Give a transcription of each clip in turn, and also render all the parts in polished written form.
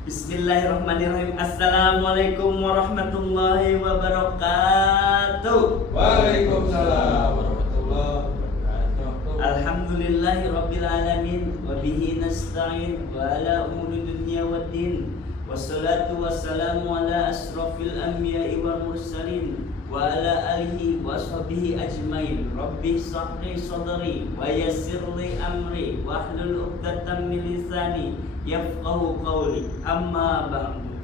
Bismillahirrahmanirrahim. Assalamualaikum warahmatullahi wabarakatuh. Waalaikumsalam warahmatullahi wabarakatuh. Alhamdulillahi rabbil alamin wa bihi nasta'in wa ala umuri dunya waddin. Wassalatu wassalamu ala asrafil anbiya'i wal mursalin wa ala alihi wa sahbihi ajmain. Rabbi shrah sadri wa yassir li amri wa hlul 'uqdatam min lisani yafqahu qawli. Amma ba'du.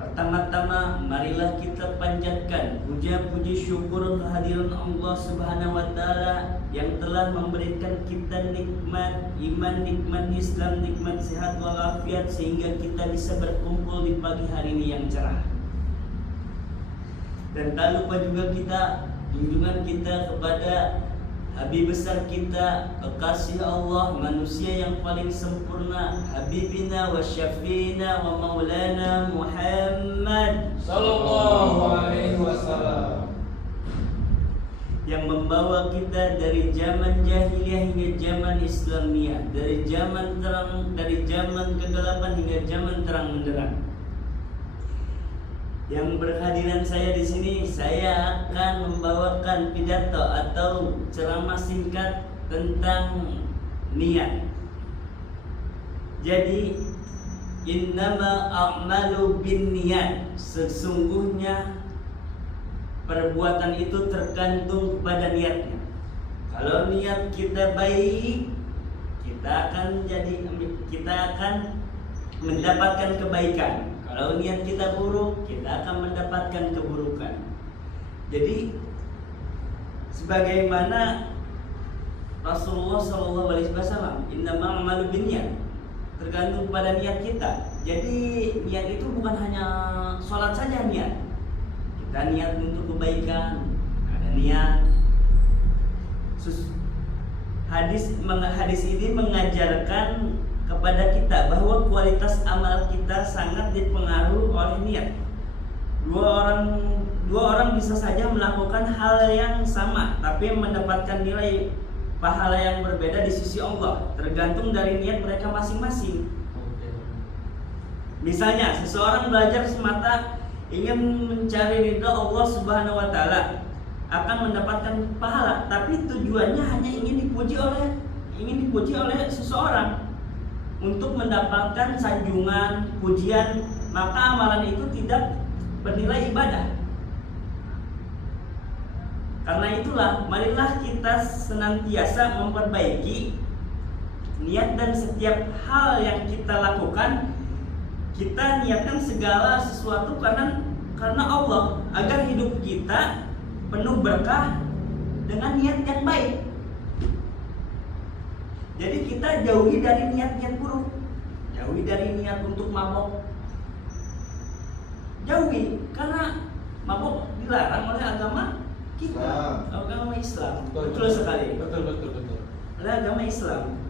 Pertama-tama marilah kita panjatkan puja-puji syukur kehadiran Allah Subhanahu wa taala yang telah memberikan kita nikmat iman, nikmat Islam, nikmat sehat walafiat sehingga kita bisa berkumpul di pagi hari ini yang cerah. Dan tak lupa juga kita junjungan kita kepada Habib besar kita, kekasih Allah, manusia yang paling sempurna, Habibina wa Syafiina wa Maulana Muhammad Sallallahu alaihi wasallam, yang membawa kita dari zaman jahiliyah hingga zaman Islamiyah, dari zaman terang, dari zaman kegelapan hingga zaman terang benderang. Yang berhadiran saya di sini, saya akan membawakan pidato atau ceramah singkat tentang niat. Jadi, innama a'malu bin niat. Sesungguhnya perbuatan itu tergantung kepada niatnya. Kalau niat kita baik, kita akan mendapatkan kebaikan. Kalau niat kita buruk, kita akan mendapatkan keburukan. Jadi sebagaimana Rasulullah SAW, innama a'malu binniyat, tergantung pada niat kita. Jadi niat itu bukan hanya sholat saja niat. Kita niat untuk kebaikan, ada niat. Hadis ini mengajarkan kepada kita bahwa kualitas amal kita sangat dipengaruhi oleh niat. Dua orang bisa saja melakukan hal yang sama tapi mendapatkan nilai pahala yang berbeda di sisi Allah, tergantung dari niat mereka masing-masing. Misalnya, seseorang belajar semata ingin mencari ridha Allah Subhanahu wa taala, akan mendapatkan pahala, tapi tujuannya hanya ingin dipuji oleh seseorang untuk mendapatkan sanjungan, pujian, maka amalan itu tidak bernilai ibadah. Karena itulah, marilah kita senantiasa memperbaiki niat, dan setiap hal yang kita lakukan, kita niatkan segala sesuatu karena Allah, agar hidup kita penuh berkah dengan niat yang baik. Jadi kita jauhi dari niat-niat buruk, jauhi dari niat untuk mabok, jauhi, karena mabok dilarang oleh agama kita, agama Islam. Betul sekali. Betul. Oleh agama Islam.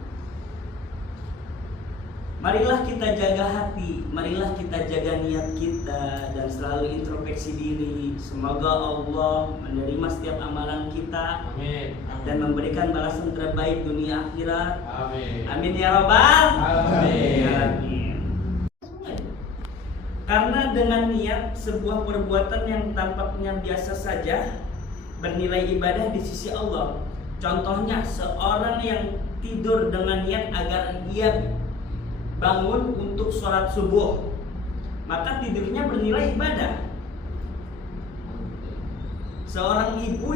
Marilah kita jaga hati, marilah kita jaga niat kita dan selalu introspeksi diri. Semoga Allah menerima setiap amalan kita. Amin. Dan memberikan balasan terbaik dunia akhirat. Amin. Amin ya Rabbal Amin. Karena dengan niat, sebuah perbuatan yang tampaknya biasa saja bernilai ibadah di sisi Allah. Contohnya, seorang yang tidur dengan niat agar ia bangun untuk sholat subuh, maka tidurnya bernilai ibadah. Seorang ibu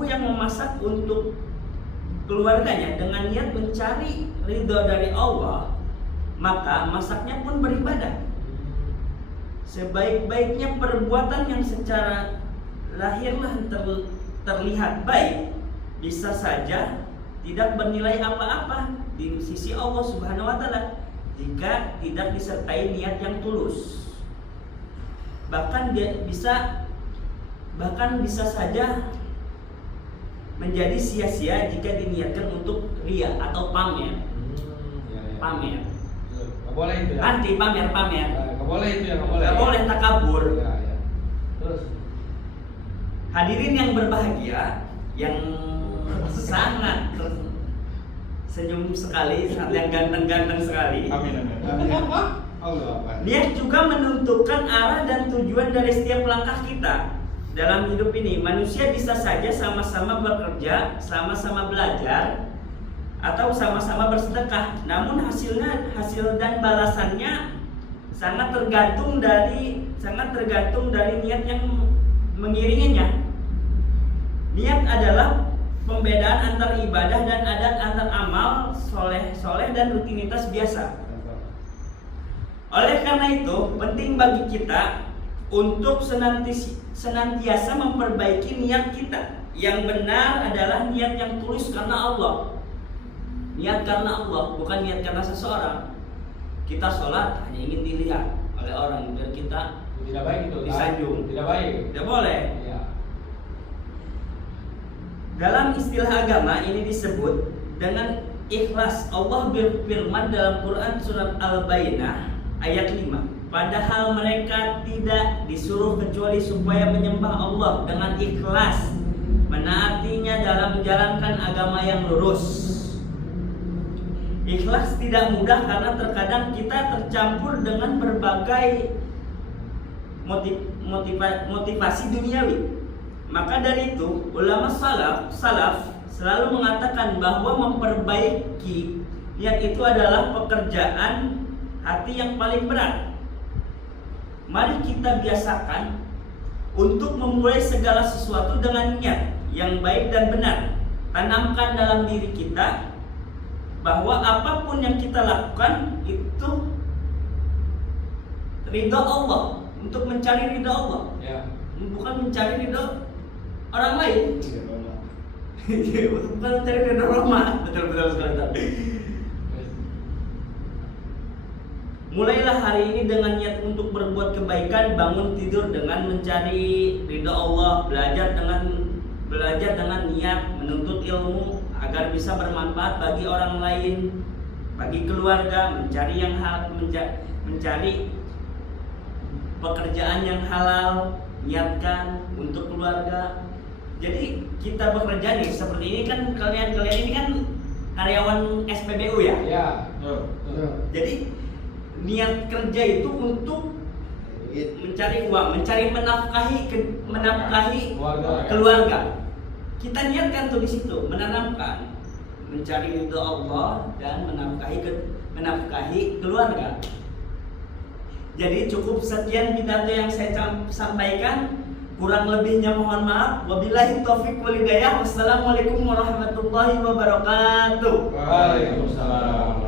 yang memasak untuk keluarganya dengan niat mencari ridho dari Allah, maka masaknya pun beribadah. Sebaik-baiknya perbuatan yang secara lahirlah terlihat baik, bisa saja tidak bernilai apa-apa di sisi Allah Subhanahu wa taala jika tidak disertai niat yang tulus. Bahkan bisa saja menjadi sia-sia jika diniatkan untuk riya atau pamer. Pamer. Nggak boleh itu ya. Anti pamer. Nggak boleh itu ya, nggak boleh. Nggak boleh takabur. Ya. Terus. Hadirin yang berbahagia, yang sangat senyum sekali, yang ganteng-ganteng sekali. Amin. Allah Akbar. Niat juga menentukan arah dan tujuan dari setiap langkah kita dalam hidup ini. Manusia bisa saja sama-sama bekerja, sama-sama belajar, atau sama-sama bersedekah. Namun hasil dan balasannya sangat tergantung dari niat yang mengiringinya. Niat adalah pembedaan antar ibadah dan adat, antar amal soleh dan rutinitas biasa. Oleh karena itu, penting bagi kita untuk senantiasa memperbaiki niat kita. Yang benar adalah niat yang tulus karena Allah. Niat karena Allah, bukan niat karena seseorang. Kita sholat hanya ingin dilihat oleh orang biar kita Tidak baik itu. disanjung. Tidak baik. Tidak boleh. Ya. Dalam istilah agama ini disebut dengan ikhlas. Allah berfirman dalam Quran surat Al-Baqarah ayat 5. Padahal mereka tidak disuruh kecuali supaya menyembah Allah dengan ikhlas, menaatinya dalam menjalankan agama yang lurus. Ikhlas tidak mudah karena terkadang kita tercampur dengan berbagai motivasi duniawi. Maka dari itu, ulama salaf selalu mengatakan bahwa memperbaiki niat itu adalah pekerjaan hati yang paling berat. Mari kita biasakan untuk memulai segala sesuatu dengan niat yang baik dan benar. Tanamkan dalam diri kita bahwa apapun yang kita lakukan itu ridha Allah, untuk mencari ridha Allah, Ya. bukan mencari ridha orang lain. Bukan mencari ridha orang. Betul sekali. Mulailah hari ini dengan niat untuk berbuat kebaikan, bangun tidur dengan mencari ridha Allah, belajar dengan niat menuntut ilmu agar bisa bermanfaat bagi orang lain, bagi keluarga, mencari pekerjaan yang halal, niatkan untuk keluarga. Jadi kita bekerja nih seperti ini kan, kalian ini kan karyawan SPBU ya. Ya. Jadi niat kerja itu untuk mencari uang, menafkahi keluarga. Kita niatkan tuh di situ, menanamkan mencari ridha Allah dan menafkahi keluarga. Jadi cukup sekian pidato yang saya sampaikan, kurang lebihnya mohon maaf. Wabillahi taufiq wal hidayah. Wassalamualaikum warahmatullahi wabarakatuh. Waalaikumsalam.